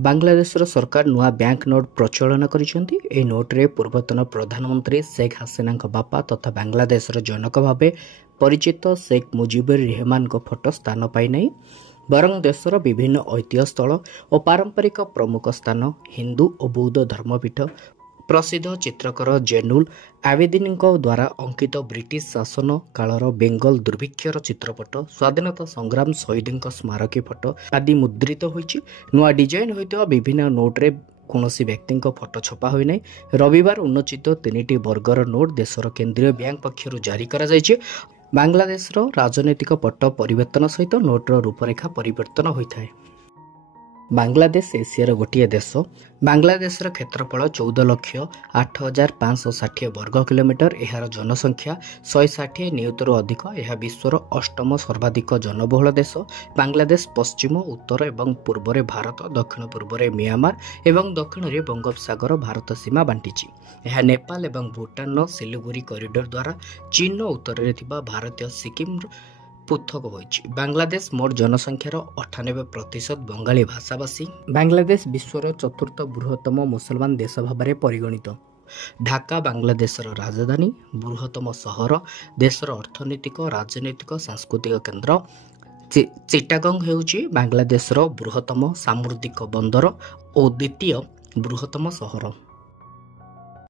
बांग्लादेशर सरकार नुआ bank note प्रचलन करिसेंती। ए नोट रे पूर्वतन प्रधानमंत्री शेख हसीना बापा तथा बांग्लादेशर जनक भावे परिचित शेख मुजिबुर रहमान को फोटो स्थान पाई नहीं, बरं देशर विभिन्न ऐतिह्य स्थल और पारंपरिक प्रमुख स्थान, हिंदू और बौद्ध धर्मपीठ, प्रसिद्ध चित्रकर जैनुल आवेदीन द्वारा अंकित ब्रिटिश शासन कालर बेंगल दुर्भिक्षर चित्रपट, स्वाधीनता संग्राम शहीद स्मारकी फोटो आदि मुद्रित होइछि। नुआ डिजाइन होइतबा विभिन्न नोट्रे कौनसी व्यक्ति फोटो छपा होई नै। रविवार उन्मोचित 3टी वर्गर नोट देशर केंद्रीय बैंक पक्षर जारी करा जायछि। बांग्लादेशर राजनैतिक पट परिवर्तन सहित नोटर रूपरेखा परिवर्तन होइथाय। बांग्लादेश एशियार गोटे देश। बांग्लादेशर क्षेत्रफल 14,08,560 वर्ग किलोमीटर। यार जनसंख्या 160 नियुतरू अधिक। यह विश्वर 8म सर्वाधिक जनबहुल देश। बांग्लादेश पश्चिम, उत्तर और पूर्व में भारत, दक्षिण पूर्व में म्यांमार और दक्षिण में बंगोपसागर भारत सीमा बांटिछि। यह नेपाल और भूटान सिलीगुड़ी कॉरिडोर द्वारा चीन उत्तर में भारतीय सिक्किम पृथक होइछि। बांग्लादेश मोट जनसंख्यार 98% बंगाली भाषाभाषी। बांग्लादेश विश्वर चतुर्थ बृहत्तम मुसलमान देश भाव परिगणित। ढाका बांग्लादेशर राजधानी, बृहत्तम सहर, देशर अर्थनैतिक, राजनैतिक, सांस्कृतिक केन्द्र। चिटागंग हेउछि बांग्लादेशर बृहत्तम सामुद्रिक बंदर और द्वितीय बृहत्तम सहर।